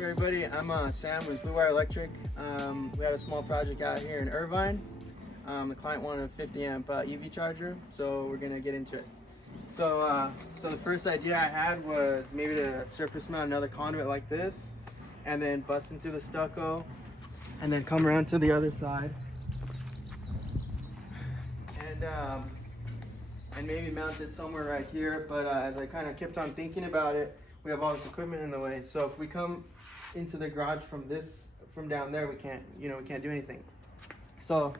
up everybody? I'm Sam with Bluewire Electric. We had a small project out here in Irvine. The client wanted a 50 amp EV charger, so we're gonna get into it. So the first idea I had was maybe to surface mount another conduit like this, and then bust into the stucco, and then come around to the other side, and maybe mount it somewhere right here. But as I kind of kept on thinking about it, we have all this equipment in the way. So if we come into the garage from down there, we can't do anything. So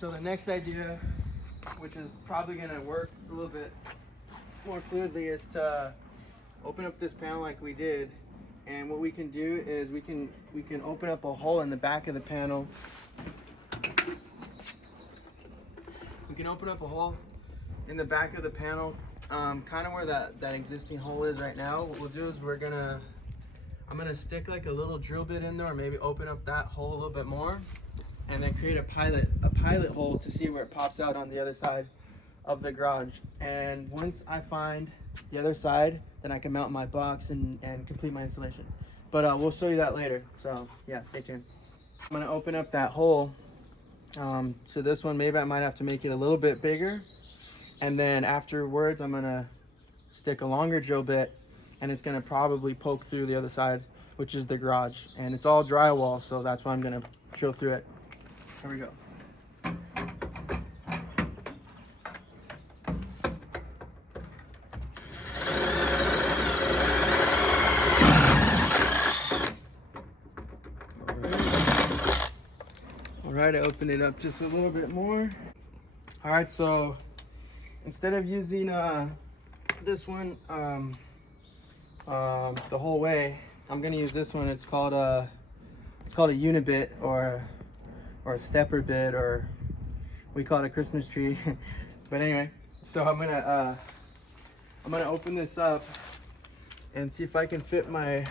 the next idea, which is probably gonna work a little bit more fluidly, is to open up this panel like we did. And what we can do is we can open up a hole in the back of the panel. We can open up a hole in the back of the panel, kind of where that existing hole is right now. What we'll do is I'm gonna stick like a little drill bit in there, or maybe open up that hole a little bit more, and then create a pilot hole to see where it pops out on the other side of the garage. And once I find the other side, then I can mount my box and complete my installation. But we'll show you that later. So yeah, stay tuned. I'm gonna open up that hole. So this one, maybe I might have to make it a little bit bigger. And then afterwards, I'm gonna stick a longer drill bit, and it's gonna probably poke through the other side, which is the garage. And it's all drywall, so that's why I'm gonna drill through it. Here we go. All right, I opened it up just a little bit more. All right, so instead of using this one the whole way, I'm gonna use this one. It's called a unibit, or a stepper bit, or we call it a Christmas tree. But anyway, so I'm gonna open this up and see if I can fit I'm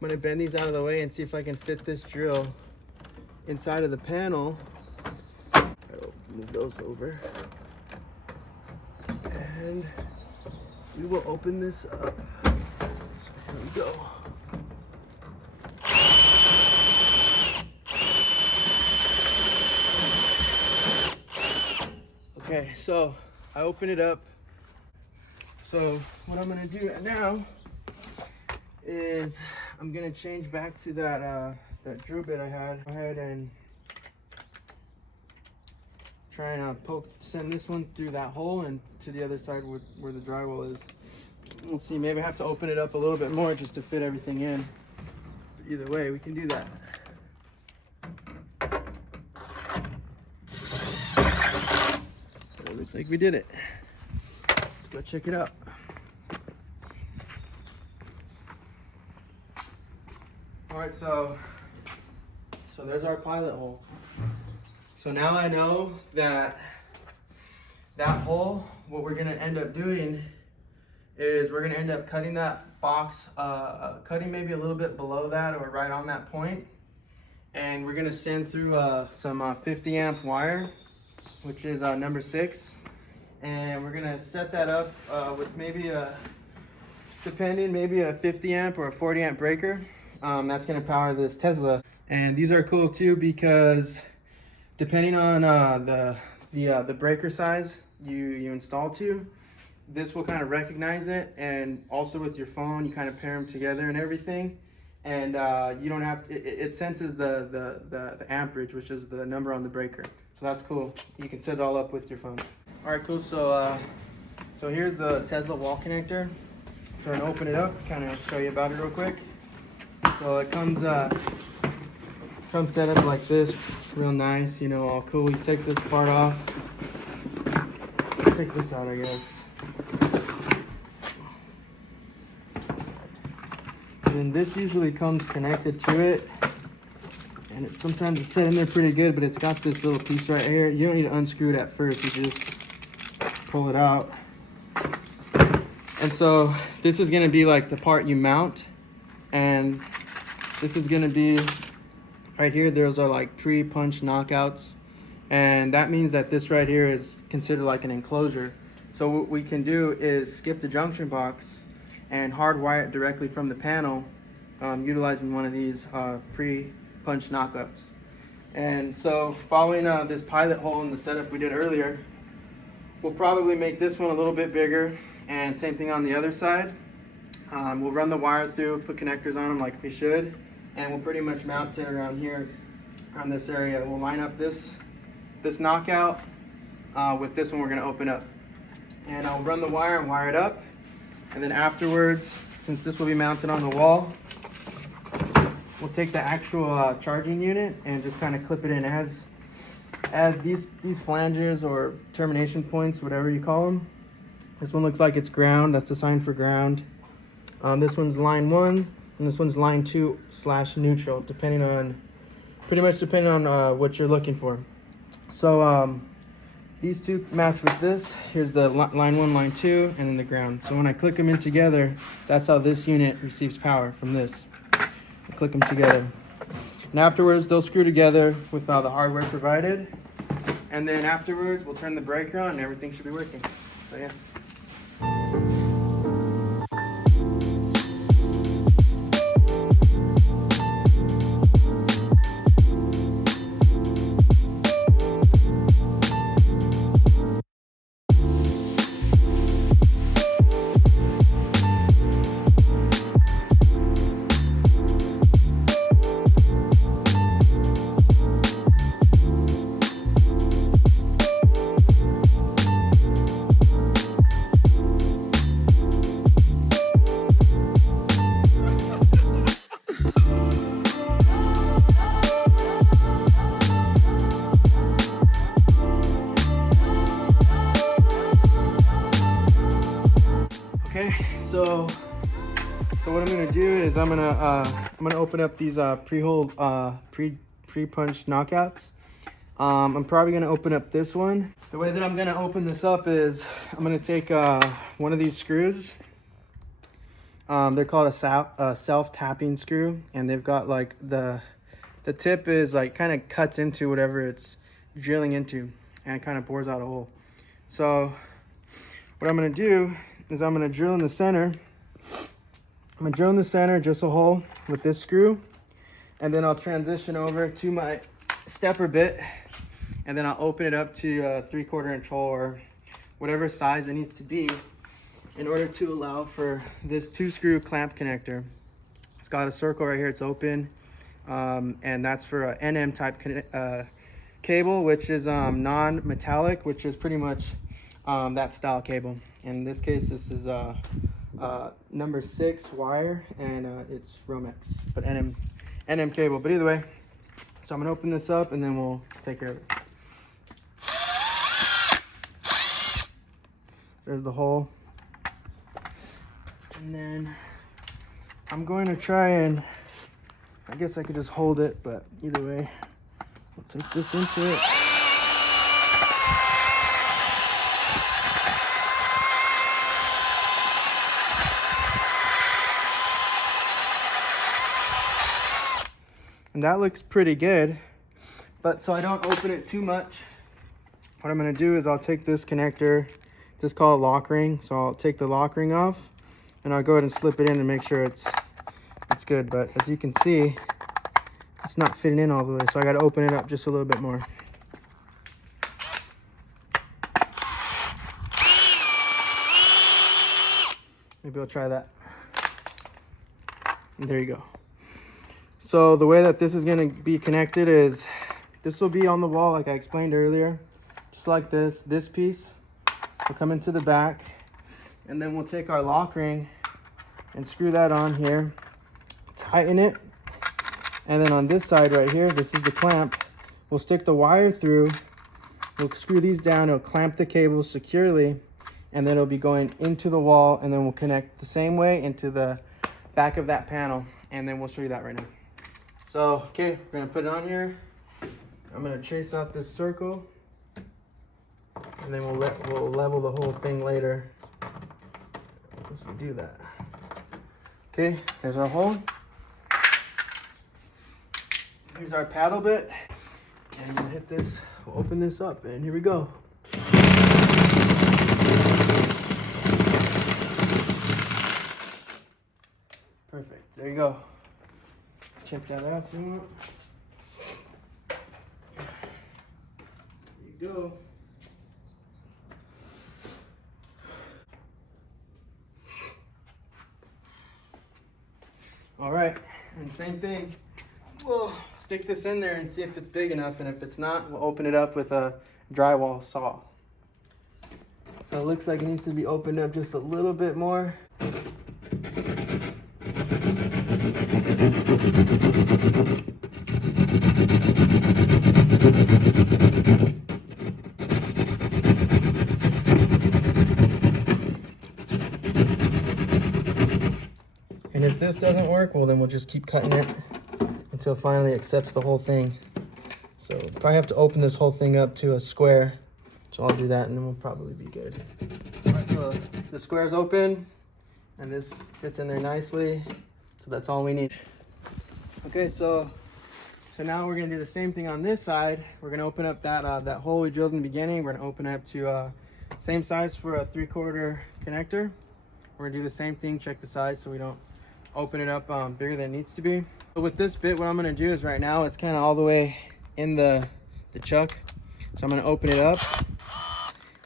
gonna bend these out of the way and see if I can fit this drill inside of the panel. I'll move those over, and we will open this up. So here we go. Okay, so I open it up. So what I'm gonna do now is I'm gonna change back to that drill bit I had. Go ahead and try and send this one through that hole and to the other side where the drywall is. We'll see, maybe I have to open it up a little bit more just to fit everything in. But either way, we can do that. It looks like we did it. Let's go check it out. All right, so there's our pilot hole. So now I know that hole, what we're gonna end up doing is we're gonna end up cutting that box, cutting maybe a little bit below that or right on that point. And we're gonna send through some 50 amp wire, which is number 6. And we're gonna set that up with maybe maybe a 50 amp or a 40 amp breaker. That's gonna power this Tesla. And these are cool too, because depending on the breaker size you install to, this will kind of recognize it. And also with your phone, you kind of pair them together and everything. And you don't have it senses the amperage, which is the number on the breaker. So that's cool. You can set it all up with your phone. All right, cool. So here's the Tesla wall connector. So I'm gonna open it up, kind of show you about it real quick. So it comes set up like this, real nice, you know, all cool. You take this part off. Take this out, I guess. And then this usually comes connected to it. And sometimes it's set in there pretty good, but it's got this little piece right here. You don't need to unscrew it at first, you just pull it out. And so this is gonna be like the part you mount. And this is gonna be right here. Those are like pre-punch knockouts. And that means that this right here is considered like an enclosure. So what we can do is skip the junction box and hardwire it directly from the panel utilizing one of these pre-punch knockouts. And so following this pilot hole in the setup we did earlier, we'll probably make this one a little bit bigger, and same thing on the other side. We'll run the wire through, put connectors on them like we should, and we'll pretty much mount it around here, around this area. We'll line up this knockout with this one we're gonna open up. And I'll run the wire and wire it up. And then afterwards, since this will be mounted on the wall, we'll take the actual charging unit and just kind of clip it in as these flanges or termination points, whatever you call them. This one looks like it's ground. That's the sign for ground. This one's line 1, and this one's line 2/neutral, depending on what you're looking for. So these two match with this. Here's the line 1, line 2, and then the ground. So when I click them in together, that's how this unit receives power from this. I click them together. And afterwards, they'll screw together with the hardware provided. And then afterwards, we'll turn the breaker on and everything should be working. So yeah. Okay, so what I'm gonna do is I'm gonna open up these pre-punched knockouts. I'm probably gonna open up this one. The way that I'm gonna open this up is I'm gonna take one of these screws. They're called a self-tapping screw, and they've got like the tip is like kind of cuts into whatever it's drilling into, and kind of bores out a hole. So what I'm gonna do is I'm gonna drill in the center. I'm gonna drill in the center, just a hole with this screw, and then I'll transition over to my stepper bit, and then I'll open it up to a 3/4 inch hole or whatever size it needs to be in order to allow for this 2-screw clamp connector. It's got a circle right here, it's open, and that's for a NM type cable, which is non-metallic, which is pretty much that style cable. In this case, this is number 6 wire, and it's Romex, but NM cable. But either way, so I'm gonna open this up and then we'll take care of it. There's the hole, and then I'm going to try and, I guess I could just hold it, but either way, we'll take this into it. And that looks pretty good, but so I don't open it too much, what I'm gonna do is I'll take this connector, this is called a lock ring, so I'll take the lock ring off and I'll go ahead and slip it in and make sure it's good. But as you can see, it's not fitting in all the way, so I gotta open it up just a little bit more. Maybe I'll try that. And there you go. So the way that this is going to be connected is this will be on the wall like I explained earlier, just like this. This piece will come into the back, and then we'll take our lock ring and screw that on here, tighten it, and then on this side right here, this is the clamp, we'll stick the wire through, we'll screw these down, it'll clamp the cable securely, and then it'll be going into the wall, and then we'll connect the same way into the back of that panel, and then we'll show you that right now. So, okay, we're gonna put it on here. I'm gonna trace out this circle, and then we'll level the whole thing later once we do that. Okay, there's our hole. Here's our paddle bit, and we'll hit this. We'll open this up, and here we go. Perfect. There you go. check that out if you want. There you go. All right, and same thing. We'll stick this in there and see if it's big enough, and if it's not, we'll open it up with a drywall saw. So it looks like it needs to be opened up just a little bit more. And if this doesn't work, well then we'll just keep cutting it until finally it accepts the whole thing. So probably have to open this whole thing up to a square. So I'll do that and then we'll probably be good. All right, so the square's open and this fits in there nicely. So that's all we need. Okay, so now we're gonna do the same thing on this side. We're gonna open up that that hole we drilled in the beginning. We're gonna open it up to same size for a 3/4 connector. We're gonna do the same thing, check the size so we don't open it up bigger than it needs to be. But with this bit, what I'm gonna do is right now, it's kind of all the way in the chuck. So I'm gonna open it up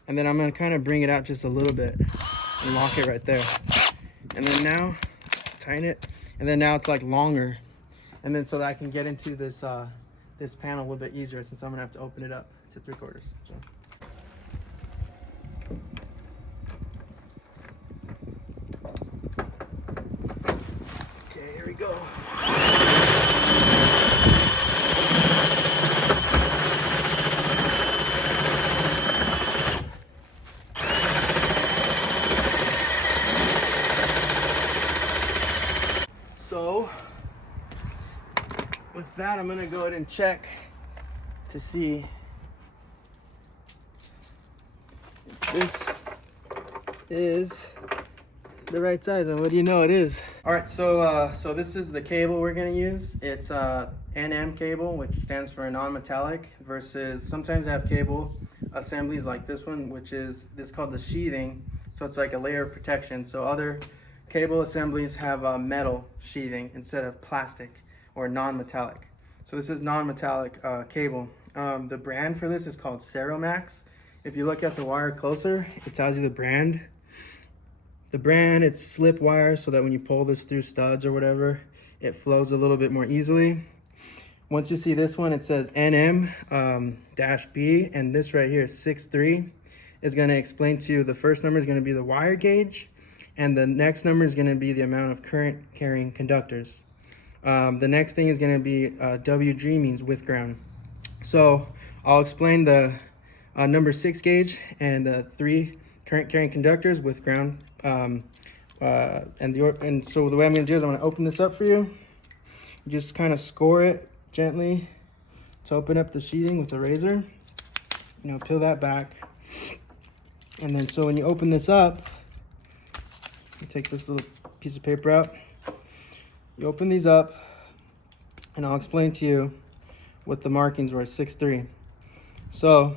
and then I'm gonna kind of bring it out just a little bit and lock it right there. And then now, tighten it. And then now it's like longer. And then so that I can get into this this panel a little bit easier since I'm gonna have to open it up to 3/4. So. Okay, here we go. So with that, I'm gonna go ahead and check to see if this is the right size. And what do you know it is? All right, so so this is the cable we're gonna use. It's a NM cable, which stands for non-metallic, versus sometimes I have cable assemblies like this one, which is called the sheathing. So it's like a layer of protection. So other cable assemblies have a metal sheathing instead of plastic or non-metallic. So this is non-metallic cable. The brand for this is called Ceromax. If you look at the wire closer, it tells you the brand. The brand, it's slip wire so that when you pull this through studs or whatever, it flows a little bit more easily. Once you see this one, it says NM-B, and this right here, 6'3", is gonna explain to you, the first number is gonna be the wire gauge, and the next number is gonna be the amount of current carrying conductors. The next thing is gonna be WG, means with ground. So I'll explain the number 6 gauge and 3 current carrying conductors with ground. And so the way I'm gonna do is I'm gonna open this up for you. Just kind of score it gently to open up the sheathing with a razor. You know, peel that back. And then so when you open this up, you take this little piece of paper out. You open these up and I'll explain to you what the markings were, 6'3". So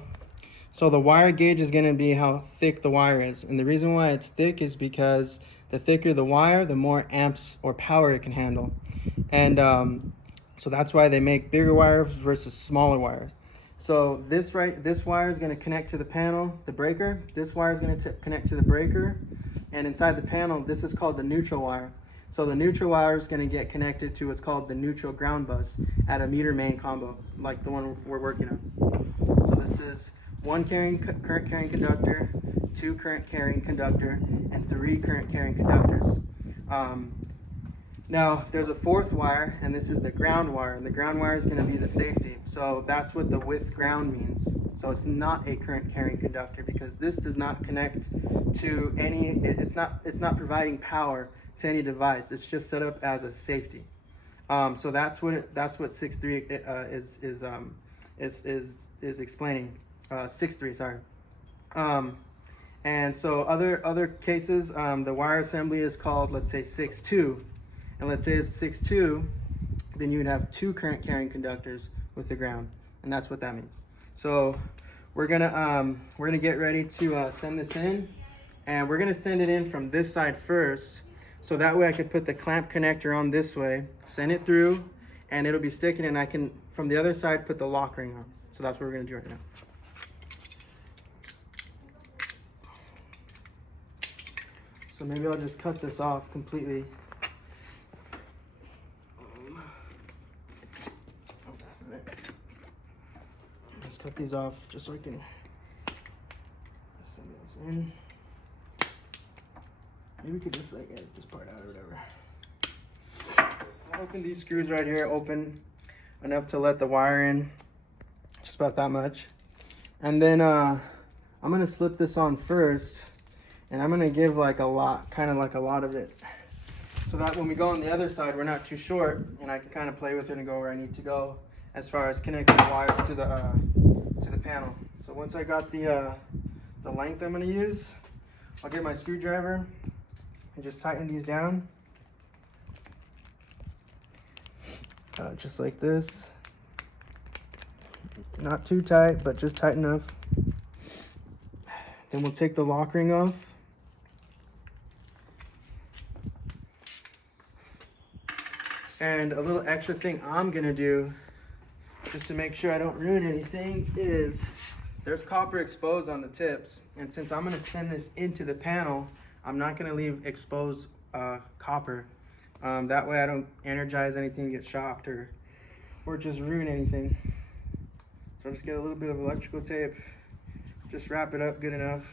the wire gauge is gonna be how thick the wire is. And the reason why it's thick is because the thicker the wire, the more amps or power it can handle. And so that's why they make bigger wires versus smaller wires. So this wire is gonna connect to the panel, the breaker. This wire is gonna connect to the breaker. And inside the panel, this is called the neutral wire. So the neutral wire is gonna get connected to what's called the neutral ground bus at a meter main combo, like the one we're working on. So this is 1 current carrying conductor, 2 current carrying conductor, and 3 current carrying conductors. Now there's a 4th wire, and this is the ground wire, and the ground wire is going to be the safety. So that's what the with ground means. So it's not a current carrying conductor because this does not connect to any. It's not providing power to any device. It's just set up as a safety. So that's what 6'3" is explaining. 6'3", sorry. And so other cases, the wire assembly is called, let's say 6'2", and let's say it's 6'2", then you would have 2 current carrying conductors with the ground, and that's what that means. So we're gonna get ready to send this in, and we're gonna send it in from this side first, so that way I can put the clamp connector on this way, send it through, and it'll be sticking, and I can, from the other side, put the lock ring on. So that's what we're gonna do right now. So maybe I'll just cut this off completely. Oh, that's not it. Let's cut these off just so I can send those in. Maybe we could just like edit this part out or whatever. I'll open these screws right here, open enough to let the wire in, just about that much. And then I'm gonna slip this on first, and I'm gonna give like a lot, kind of like a lot of it, so that when we go on the other side, we're not too short, and I can kind of play with it and go where I need to go as far as connecting the wires to the panel. So once I got the length I'm gonna use, I'll get my screwdriver and just tighten these down. Just like this. Not too tight, but just tight enough. Then we'll take the lock ring off. And a little extra thing I'm gonna do, just to make sure I don't ruin anything, is there's copper exposed on the tips. And since I'm gonna send this into the panel, I'm not gonna leave exposed copper. That way I don't energize anything, get shocked, or just ruin anything. So I'll just get a little bit of electrical tape, just wrap it up good enough,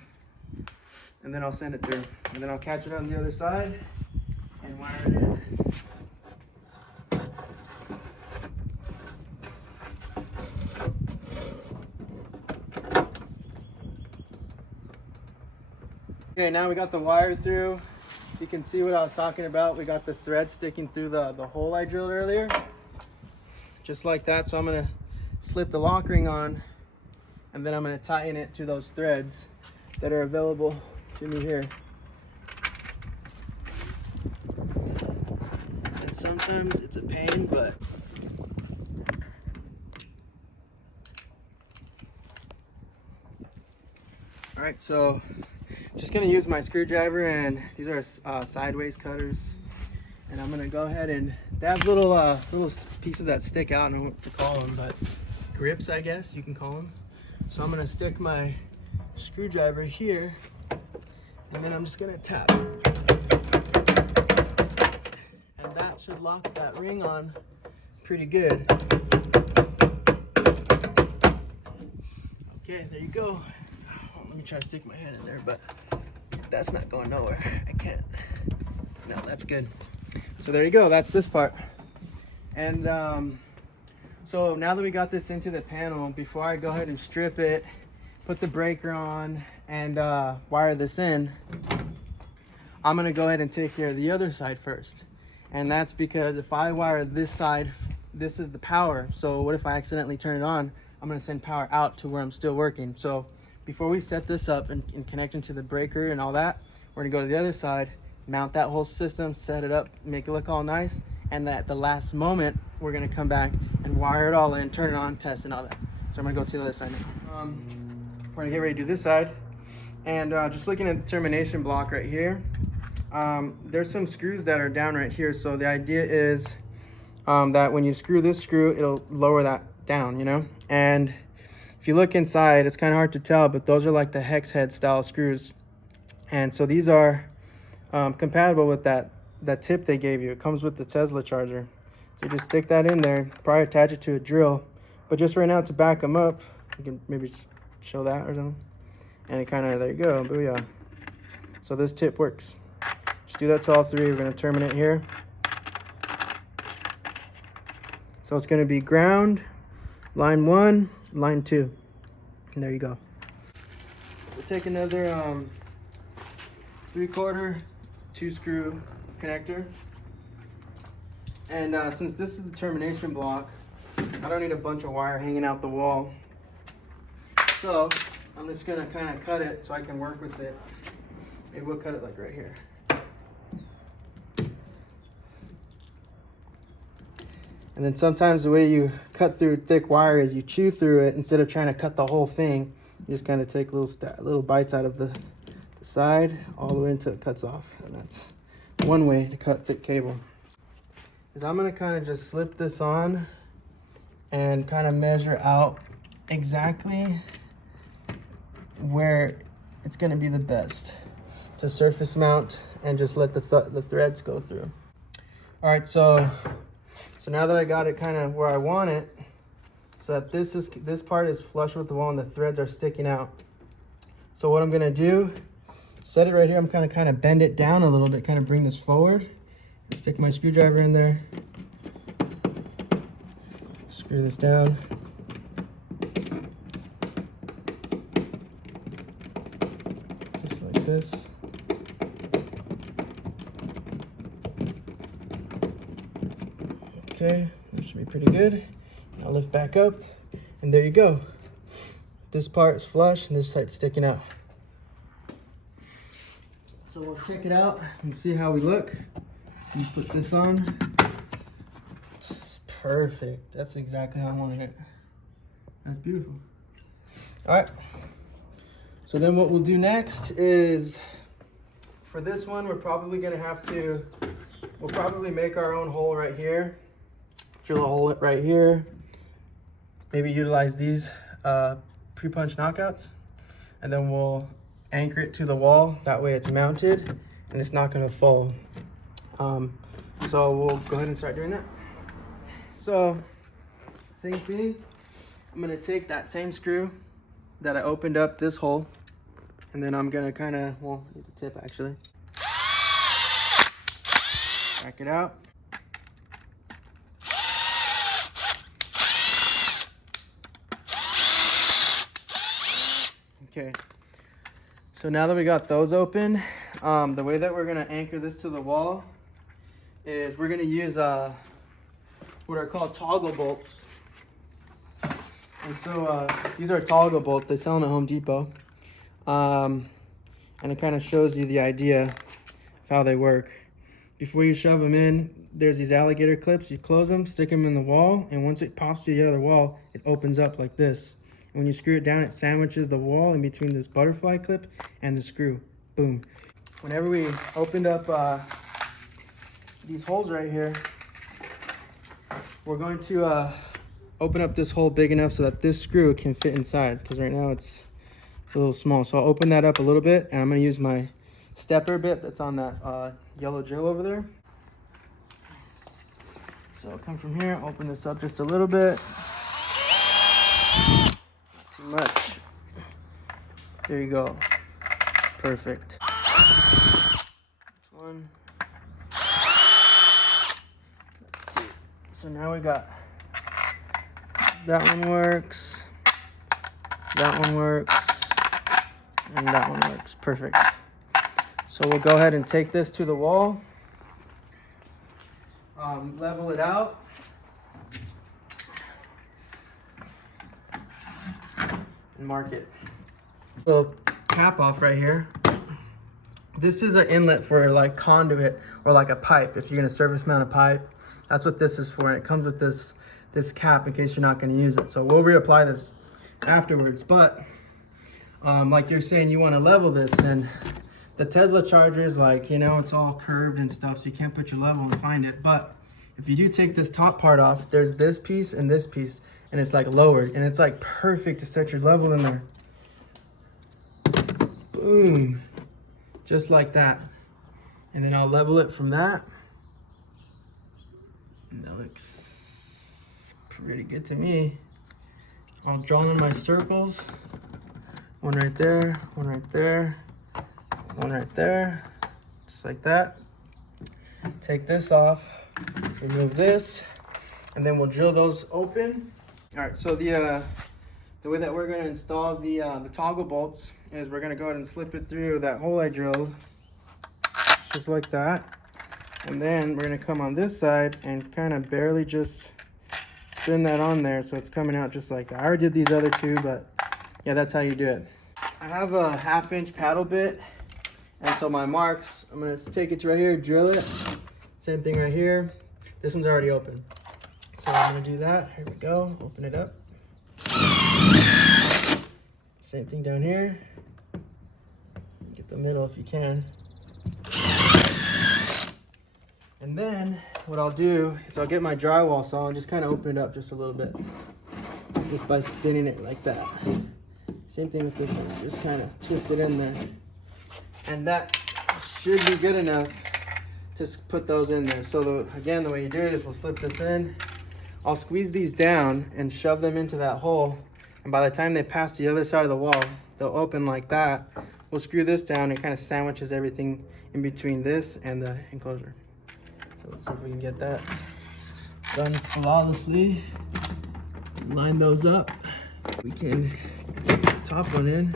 and then I'll send it through. And then I'll catch it on the other side and wire it in. Okay, now we got the wire through. You can see what I was talking about. We got the thread sticking through the hole I drilled earlier. Just like that. So I'm gonna slip the lock ring on, and then I'm gonna tighten it to those threads that are available to me here. And sometimes it's a pain, but all right, so just gonna use my screwdriver, and these are sideways cutters, and I'm gonna go ahead, and they have little pieces that stick out. I don't know what to call them, but grips, I guess you can call them. So I'm gonna stick my screwdriver here, and then I'm just gonna tap, and that should lock that ring on pretty good. Okay, there you go. Let me try to stick my hand in there, but that's not going nowhere. I can't. No, that's good. So there you go. That's this part. And so now that we got this into the panel, before I go ahead and strip it, put the breaker on, and wire this in, I'm gonna go ahead and take care of the other side first. And that's because if I wire this side, this is the power. So what if I accidentally turn it on? I'm gonna send power out to where I'm still working. So before we set this up and connect into the breaker and all that, we're gonna go to the other side, mount that whole system, set it up, make it look all nice, and at the last moment, we're gonna come back and wire it all in, turn it on, test, and all that. So I'm gonna go to the other side now. We're gonna get ready to do this side. And just looking at the termination block right here, there's some screws that are down right here. So the idea is that when you screw this screw, it'll lower that down, you know? And if you look inside, it's kind of hard to tell, but those are like the hex head style screws. And so these are compatible with that tip they gave you. It comes with the Tesla charger. So you just stick that in there, probably attach it to a drill. But just right now to back them up, you can maybe show that or something. And it kind of, there you go, booyah. So this tip works. Just do that to all three. We're gonna terminate here. So it's gonna be ground, line 1, line 2. And there you go. We'll take another 3/4 2-screw connector. And since this is the termination block, I don't need a bunch of wire hanging out the wall. So I'm just gonna kind of cut it so I can work with it. Maybe we'll cut it like right here. And then sometimes the way you cut through thick wire is you chew through it instead of trying to cut the whole thing. You just kind of take little bites out of the side all the way until it cuts off. And that's one way to cut thick cable. is I'm gonna kind of just slip this on and kind of measure out exactly where it's gonna be the best to surface mount and just let the threads go through. All right, so now that I got it kind of where I want it, so that this part is flush with the wall and the threads are sticking out. So what I'm gonna do, set it right here. I'm gonna kind of bend it down a little bit, kind of bring this forward. Stick my screwdriver in there. Screw this down. Just like this. Okay, that should be pretty good. I'll lift back up, and there you go. This part is flush, and this side's sticking out. So we'll check it out and see how we look. You put this on. It's perfect. That's exactly how I wanted it. That's beautiful. All right. So then what we'll do next is, for this one, we're probably gonna have to, we'll probably make our own hole right here. Drill a hole right here. Maybe utilize these pre-punch knockouts, and then we'll anchor it to the wall. That way it's mounted and it's not gonna fall. So we'll go ahead and start doing that. So same thing, I'm gonna take that same screw that I opened up this hole, and then I'm gonna kind of, well, need the tip actually. Back it out. Okay, so now that we got those open, the way that we're gonna anchor this to the wall is we're gonna use what are called toggle bolts. And so these are toggle bolts. They sell them at Home Depot. And it kind of shows you the idea of how they work. Before you shove them in, there's these alligator clips. You close them, stick them in the wall, and once it pops to the other wall, it opens up like this. And when you screw it down, it sandwiches the wall in between this butterfly clip and the screw. Boom. Whenever we opened up these holes right here, we're going to open up this hole big enough so that this screw can fit inside, because right now it's a little small. So I'll open that up a little bit, and I'm going to use my stepper bit that's on that yellow drill over there. So I'll come from here, open this up just a little bit. Not too much. There you go. Perfect. One. That's two. So now we got that one works, that one works, and that one works. Perfect. So we'll go ahead and take this to the wall, level it out, and mark it. Little cap off right here. This is an inlet for like conduit or like a pipe. If you're gonna surface mount a pipe, that's what this is for. And it comes with this cap in case you're not gonna use it. So we'll reapply this afterwards. But like you're saying, you wanna level this, and the Tesla charger is like, you know, it's all curved and stuff, so you can't put your level and find it. But if you do take this top part off, there's this piece and this piece, and it's like lowered, and it's like perfect to set your level in there. Boom, just like that. And then I'll level it from that. And that looks pretty good to me. I'll draw in my circles. One right there, one right there, one right there, just like that. Take this off, remove this, and then we'll drill those open. All right, so the way that we're gonna install the toggle bolts is we're gonna go ahead and slip it through that hole I drilled, just like that. And then we're gonna come on this side and kind of barely just spin that on there so it's coming out just like that. I already did these other two, but yeah, that's how you do it. I have a 1/2-inch paddle bit, and so my marks, I'm gonna take it to right here, drill it. Same thing right here. This one's already open. So I'm gonna do that. Here we go, open it up. Same thing down here. Get the middle if you can. And then what I'll do is I'll get my drywall saw and just kind of open it up just a little bit. Just by spinning it like that. Same thing with this one, just kind of twist it in there. And that should be good enough to put those in there. So again, the way you do it is we'll slip this in. I'll squeeze these down and shove them into that hole. And by the time they pass the other side of the wall, they'll open like that. We'll screw this down and it kind of sandwiches everything in between this and the enclosure. So let's see if we can get that done flawlessly. Line those up. We can get the top one in,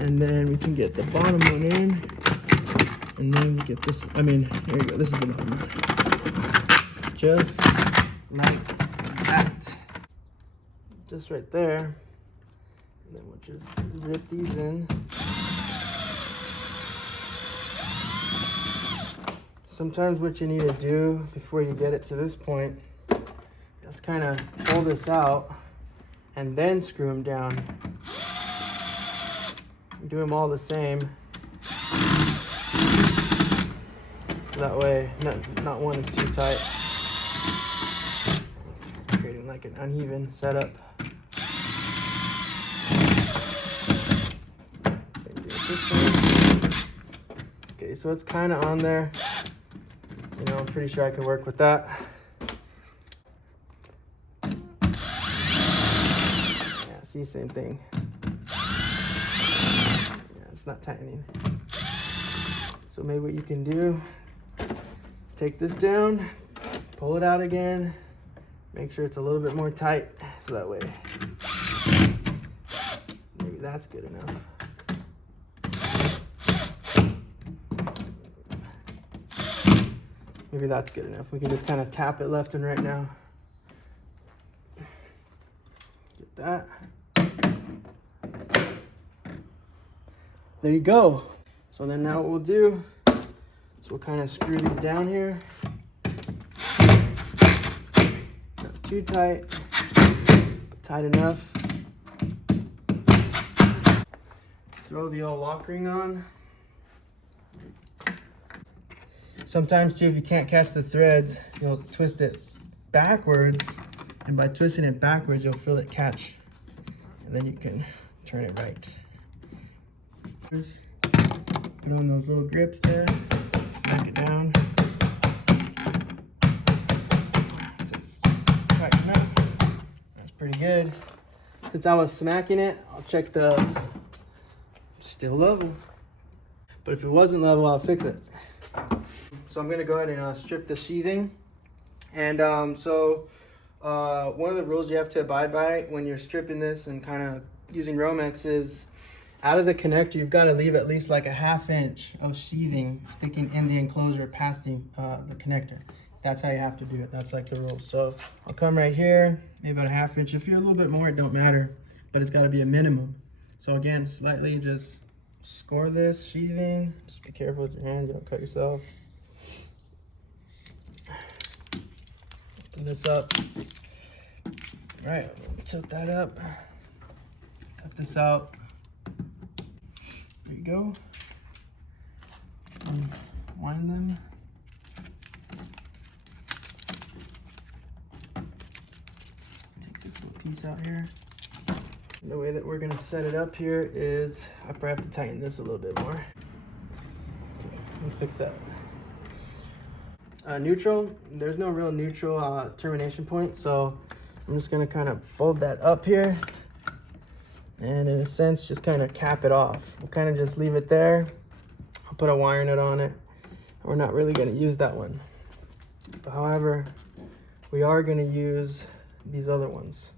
and then we can get the bottom one in, and then we get this. Here we go. This is the bottom one. Just like that. Just right there. And then we'll just zip these in. Sometimes what you need to do before you get it to this point, just kind of pull this out and then screw them down. Do them all the same. So that way, not one is too tight. Creating like an uneven setup. Okay, so it's kind of on there. You know, I'm pretty sure I can work with that. See, same thing. Yeah, it's not tightening. So maybe what you can do, take this down, pull it out again, make sure it's a little bit more tight, so that way, maybe that's good enough. Maybe that's good enough. We can just kind of tap it left and right now. Get that. There you go. So then now what we'll do is we'll kind of screw these down here. Not too tight, but tight enough. Throw the old lock ring on. Sometimes too, if you can't catch the threads, you'll twist it backwards, and by twisting it backwards, you'll feel it catch, and then you can turn it right. Put on those little grips there, smack it down. So it's tight enough. That's pretty good. Since I was smacking it, I'll check the still level. But if it wasn't level, I'll fix it. So I'm gonna go ahead and strip the sheathing. And one of the rules you have to abide by when you're stripping this and kind of using Romex is out of the connector, you've got to leave at least like a 1/2 inch of sheathing sticking in the enclosure past the connector. That's how you have to do it. That's like the rule. So I'll come right here, maybe about a 1/2 inch. If you're a little bit more, it don't matter, but it's got to be a minimum. So again, slightly just score this sheathing. Just be careful with your hand, you don't cut yourself. Open this up. All right, tilt that up. Cut this out. There you go. And wind them. Take this little piece out here. And the way that we're gonna set it up here is I probably have to tighten this a little bit more. Okay, let me fix that. Neutral, there's no real neutral termination point, so I'm just gonna kind of fold that up here and in a sense just kind of cap it off. We'll kind of just leave it there. I'll put a wire nut on it. We're not really gonna use that one. But however, we are gonna use these other ones.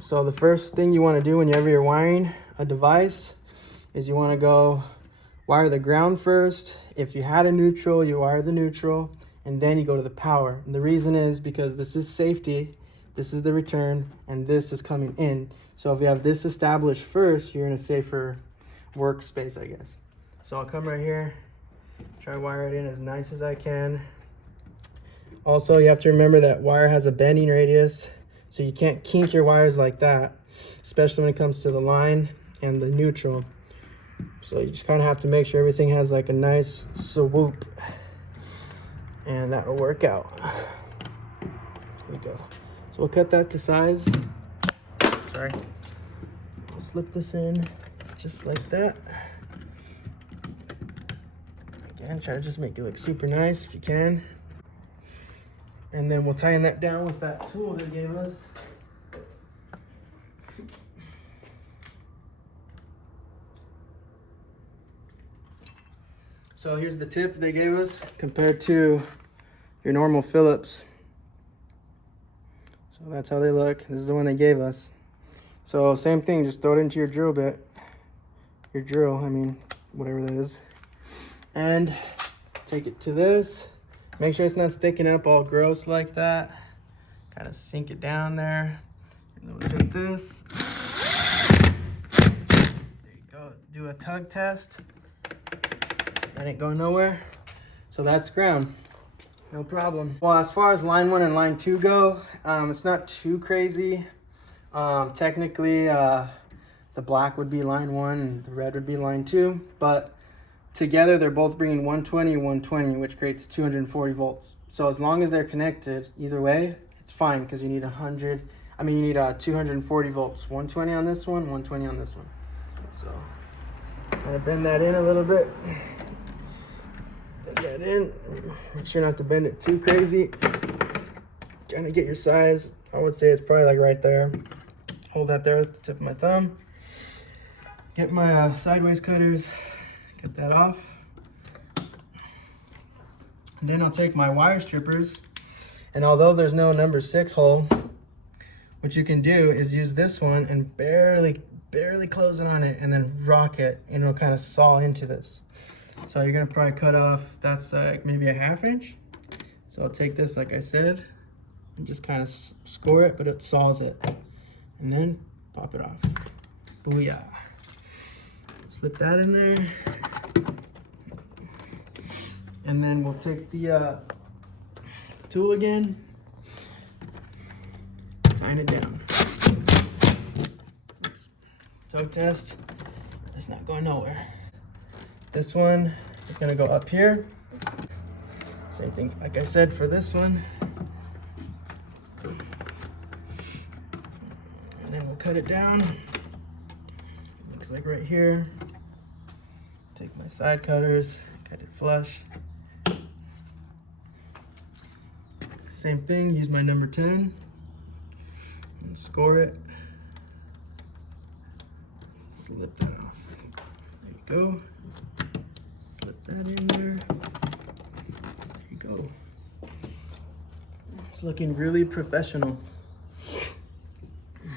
So the first thing you wanna do whenever you're wiring a device is you wanna go wire the ground first. If you had a neutral, you wire the neutral, and then you go to the power. And the reason is because this is safety, this is the return, and this is coming in. So if you have this established first, you're in a safer workspace, I guess. So I'll come right here, try to wire it in as nice as I can. Also, you have to remember that wire has a bending radius, so you can't kink your wires like that, especially when it comes to the line and the neutral. So you just kind of have to make sure everything has like a nice swoop. and that'll work out. There we go. So we'll cut that to size. Sorry. I'll slip this in just like that. Again, try to just make it look super nice if you can. And then we'll tighten that down with that tool they gave us. So here's the tip they gave us compared to your normal Phillips. So that's how they look. This is the one they gave us. So same thing, just throw it into your drill bit. Your drill, I mean, whatever that is. And take it to this. Make sure it's not sticking up all gross like that. Kind of sink it down there. And then we'll take this. There you go. Do a tug test. That ain't going nowhere. So that's ground. No problem. Well, as far as line 1 and line 2 go, it's not too crazy. Technically, the black would be line 1 and the red would be line 2. But together, they're both bringing 120 and 120, which creates 240 volts. So as long as they're connected, either way, it's fine because you need 240 volts. 120 on this one, 120 on this one. So kind of bend that in a little bit. Bend that in. Make sure not to bend it too crazy. Trying to get your size. I would say it's probably like right there. Hold that there with the tip of my thumb. Get my sideways cutters. Cut that off. And then I'll take my wire strippers. And although there's no number 6 hole, what you can do is use this one and barely close it on it and then rock it, and it'll kind of saw into this. So you're gonna probably cut off, that's maybe a 1/2 inch. So I'll take this, like I said, and just kind of score it, but it saws it. And then pop it off. Booyah. Slip that in there. And then we'll take the tool again, tighten it down. Oops. Tug test, it's not going nowhere. This one is gonna go up here. Same thing, like I said, for this one. And then we'll cut it down. Looks like right here. Take my side cutters, cut it flush. Same thing, use my number 10 and score it. Slip that off. There you go. Slip that in there. There you go. It's looking really professional. And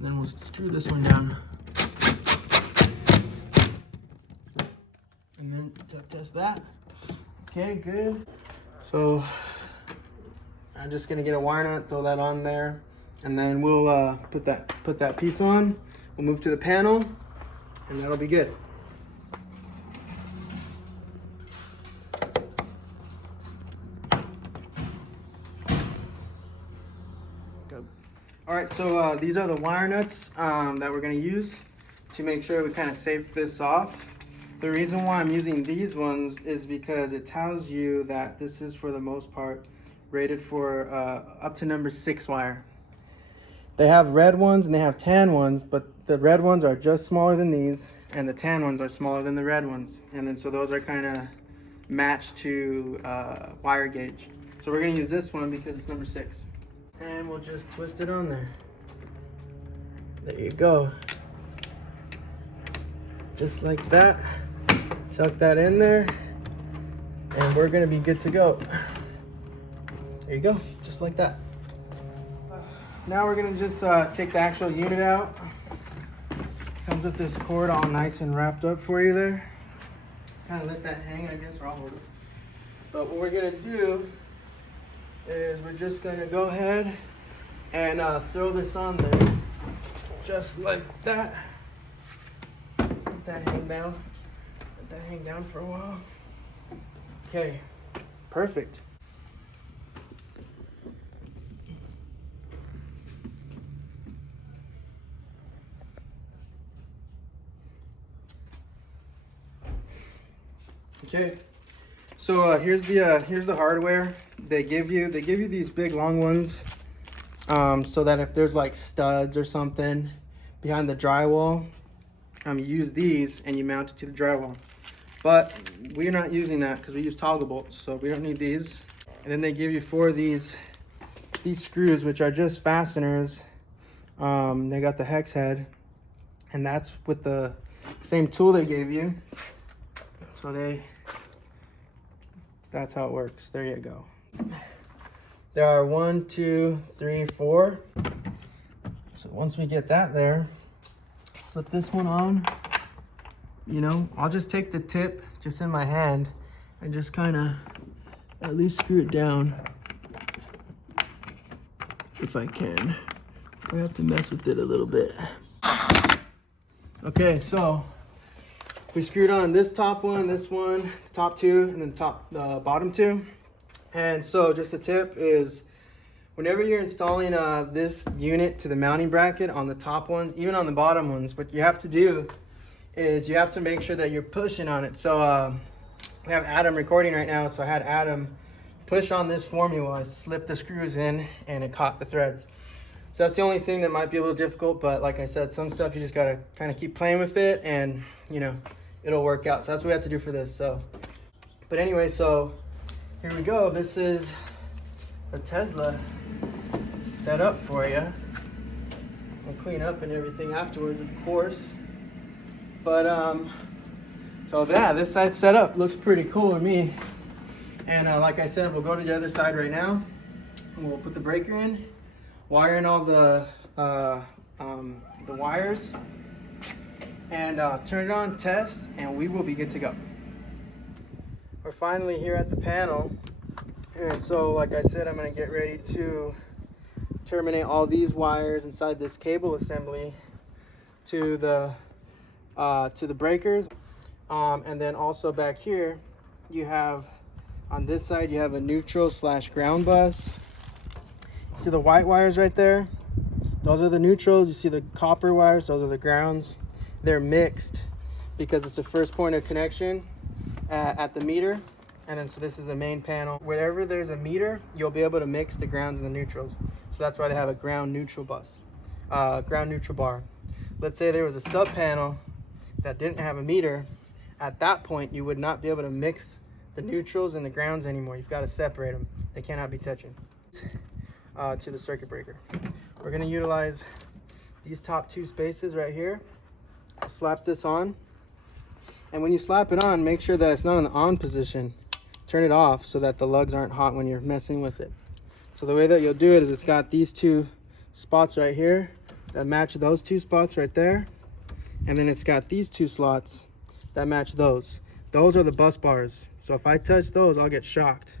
then we'll screw this one down. And then test that. Okay, good. So I'm just gonna get a wire nut, throw that on there, and then we'll put that piece on. We'll move to the panel, and that'll be good. Go. All right, so these are the wire nuts that we're gonna use to make sure we kind of save this off. The reason why I'm using these ones is because it tells you that this is, for the most part, rated for up to number 6 wire. They have red ones and they have tan ones, but the red ones are just smaller than these, and the tan ones are smaller than the red ones. And then so those are kind of matched to wire gauge. So we're gonna use this one because it's number 6. And we'll just twist it on there. There you go. Just like that. Tuck that in there, and we're gonna be good to go. There you go, just like that. Now we're gonna just take the actual unit out. Comes with this cord all nice and wrapped up for you there. Kind of let that hang, I guess, or I'll hold it. But what we're gonna do is we're just gonna go ahead and throw this on there, just like that. Let that hang down. Let that hang down for a while. Okay, perfect. Okay, So here's the hardware they give you. They give you these big long ones, so that if there's like studs or something behind the drywall, you use these and you mount it to the drywall. But we're not using that because we use toggle bolts, so we don't need these. And then they give you 4 of these screws, which are just fasteners. They got the hex head, and that's with the same tool they gave you. So that's how it works. There you go. There are 1, 2, 3, 4. So once we get that there, slip this one on. You know, I'll just take the tip just in my hand and just kind of at least screw it down if I can. I have to mess with it a little bit. Okay, so we screwed on this top one, this one, top 2, and then bottom 2. And so just a tip is whenever you're installing this unit to the mounting bracket on the top ones, even on the bottom ones, what you have to do is you have to make sure that you're pushing on it. So we have Adam recording right now, so I had Adam push on this for me while I slipped the screws in and it caught the threads. So that's the only thing that might be a little difficult, but like I said, some stuff you just gotta kind of keep playing with it and you know, it'll work out. So that's what we have to do for this. So, but anyway, so here we go. This is a Tesla set up for you. I'll clean up and everything afterwards, of course. But so yeah, this side set up looks pretty cool to me. And like I said, we'll go to the other side right now. And we'll put the breaker in, wire in all the wires, and turn it on, test, and we will be good to go. We're finally here at the panel, and so like I said, I'm going to get ready to terminate all these wires inside this cable assembly to the breakers, and then also back here you have, on this side you have a neutral / ground bus. See the white wires right there? Those are the neutrals. You see the copper wires, those are the grounds. They're mixed because it's the first point of connection at the meter. And then so this is the main panel. Wherever there's a meter, you'll be able to mix the grounds and the neutrals. So that's why they have a ground neutral bus, ground neutral bar. Let's say there was a sub panel that didn't have a meter. At that point, you would not be able to mix the neutrals and the grounds anymore. You've got to separate them. They cannot be touching. To the circuit breaker, we're going to utilize these top 2 spaces right here. Slap this on, and when you slap it on, make sure that it's not in the on position. Turn it off so that the lugs aren't hot when you're messing with it. So the way that you'll do it is it's got these 2 spots right here that match those 2 spots right there, and then it's got these 2 slots that match those. Those are the bus bars, so if I touch those, I'll get shocked.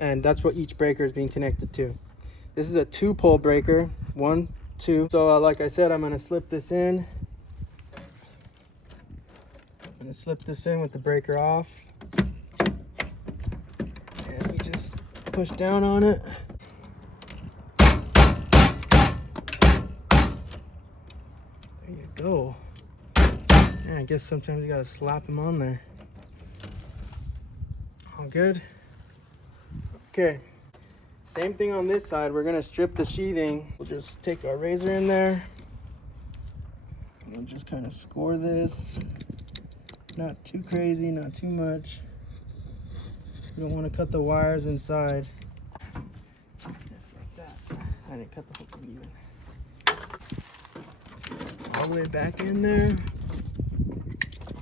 And that's what each breaker is being connected to. This is a 2-pole breaker, 1, 2. So like I said, I'm going to slip this in. I'm going to slip this in with the breaker off. And you just push down on it. There you go. Yeah, I guess sometimes you got to slap them on there. All good? Okay, same thing on this side. We're gonna strip the sheathing. We'll just take our razor in there. And we'll just kind of score this. Not too crazy, not too much. You don't want to cut the wires inside. Just like that. I didn't cut the whole thing even. All the way back in there.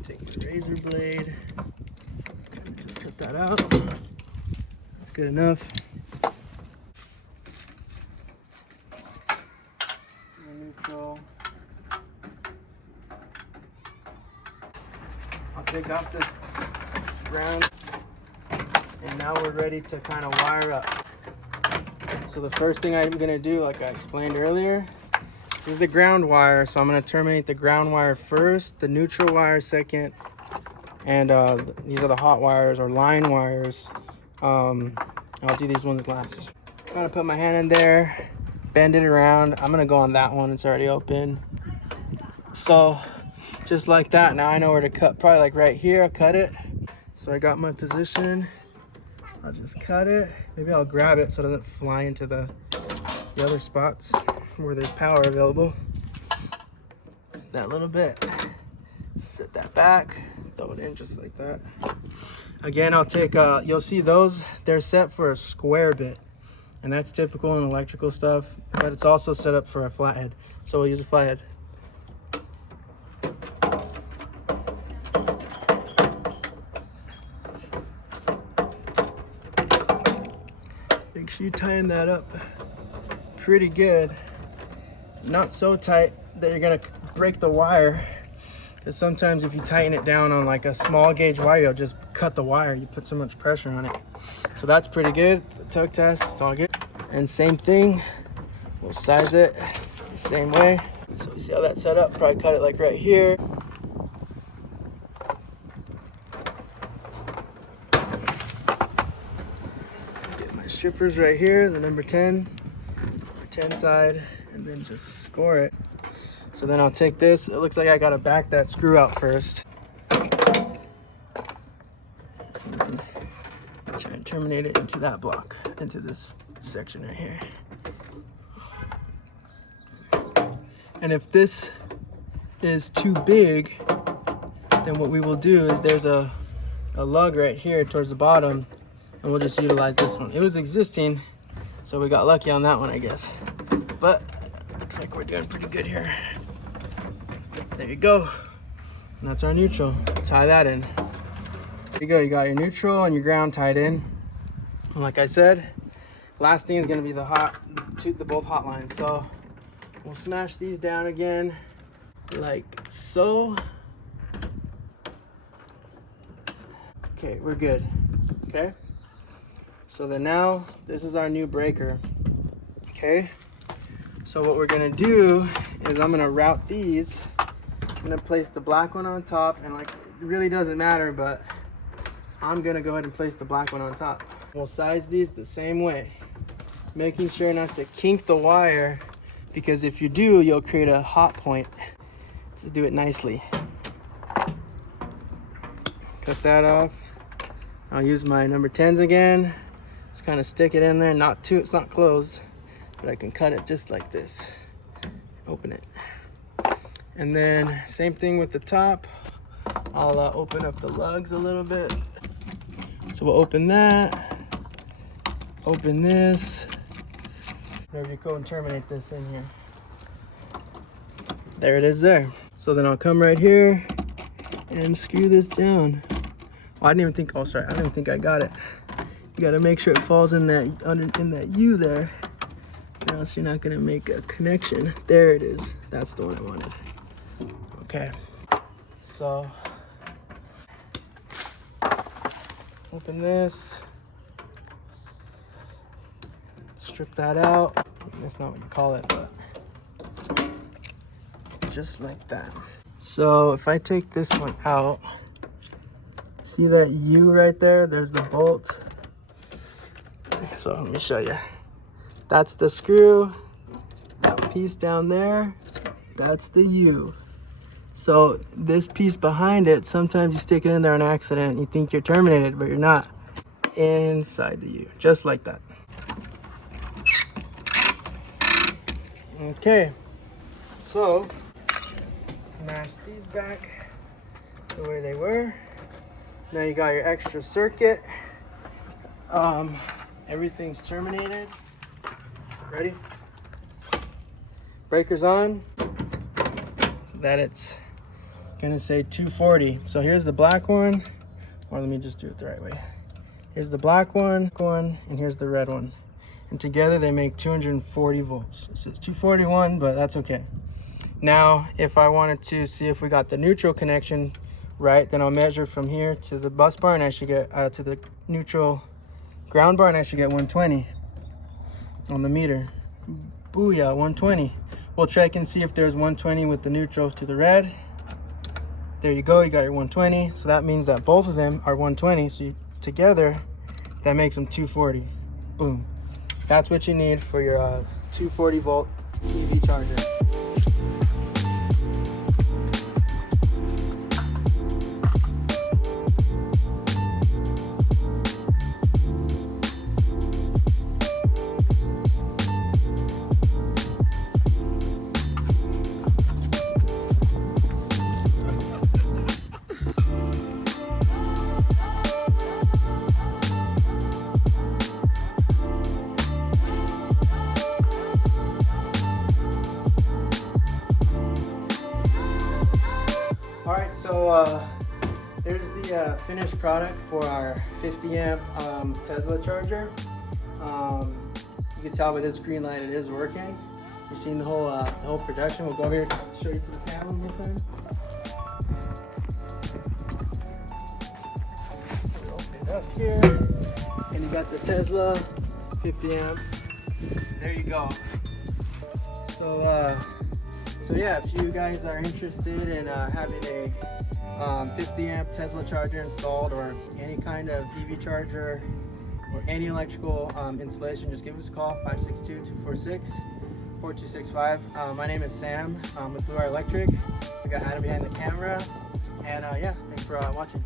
Take the razor blade. Just cut that out. Good enough. Neutral. I'll take off this ground, and now we're ready to kind of wire up. So the first thing I'm gonna do, like I explained earlier, this is the ground wire. So I'm gonna terminate the ground wire first, the neutral wire second, and these are the hot wires or line wires. I'll do these ones last. I'm gonna put my hand in there, bend it around. I'm gonna go on that one, it's already open. So just like that, now I know where to cut, probably like right here, I'll cut it. So So I got my position. I'll just cut it. Maybe I'll grab it so it doesn't fly into the other spots where there's power available. That little bit. Set that back. Throw it in just like that. Again, I'll take, you'll see those, they're set for a square bit. And that's typical in electrical stuff, but it's also set up for a flathead. So we'll use a flathead. Make sure you tighten that up pretty good. Not so tight that you're gonna break the wire. Because sometimes if you tighten it down on like a small gauge wire, you'll just cut the wire. You put so much pressure on it. So that's pretty good. The tug test, it's all good. And same thing, we'll size it the same way. So you see how that's set up? Probably cut it like right here. Get my strippers right here, the number 10 side, and then just score it. So then I'll take this. It looks like I gotta back that screw out first. Try and terminate it into that block, into this section right here. And if this is too big, then what we will do is there's a lug right here towards the bottom, and we'll just utilize this one. It was existing, so we got lucky on that one, I guess. But looks like we're doing pretty good here. There you go. And that's our neutral. Tie that in. There you go. You got your neutral and your ground tied in. And like I said, last thing is going to be the both hot lines. So we'll smash these down again, like so. Okay, we're good. Okay. So then now this is our new breaker. Okay. So what we're going to do is I'm going to route these. I'm gonna place the black one on top, and like, it really doesn't matter, but I'm gonna go ahead and place the black one on top. We'll size these the same way, making sure not to kink the wire, because if you do, you'll create a hot point. Just do it nicely. Cut that off. I'll use my number 10s again. Just kind of stick it in there, it's not closed, but I can cut it just like this. Open it. And then same thing with the top. I'll open up the lugs a little bit. So we'll open that, open this. Maybe you go and terminate this in here. There it is there. So then I'll come right here and screw this down. Oh, I didn't even think, oh sorry, I didn't even think I got it. You gotta make sure it falls in that U there, or else you're not gonna make a connection. There it is, that's the one I wanted. Okay, so open this, strip that out. That's not what you call it, but just like that. So if I take this one out, see that U right there? There's the bolt. So let me show you. That's the screw. That piece down there, that's the U. So this piece behind it, sometimes you stick it in there on accident, you think you're terminated, but you're not. Inside the U, just like that. Okay, so smash these back the way they were. Now you got your extra circuit. Everything's terminated. Ready? Breaker's on. That it's gonna say 240. So here's the black one, or let me just do it the right way. Here's the black one, and here's the red one. And together they make 240 volts. So it's 241, but that's okay. Now, if I wanted to see if we got the neutral connection right, then I'll measure from here to the bus bar, and I should get, to the neutral ground bar, and I should get 120 on the meter. Booyah, 120. We'll check and see if there's 120 with the neutral to the red. There you go, you got your 120. So that means that both of them are 120. So together, that makes them 240. Boom. That's what you need for your 240 volt EV charger. Alright, so here's the finished product for our 50 amp Tesla charger. You can tell by this green light it is working. You've seen the whole production. We'll go over here and show you to the panel one more time. Open it up here, and you got the Tesla 50 amp. There you go. So yeah, if you guys are interested in having a 50 amp Tesla charger installed, or any kind of EV charger, or any electrical installation, just give us a call, 562-246-4265. My name is Sam. I'm with Bluewire Electric. We got Adam behind the camera. And yeah, thanks for watching.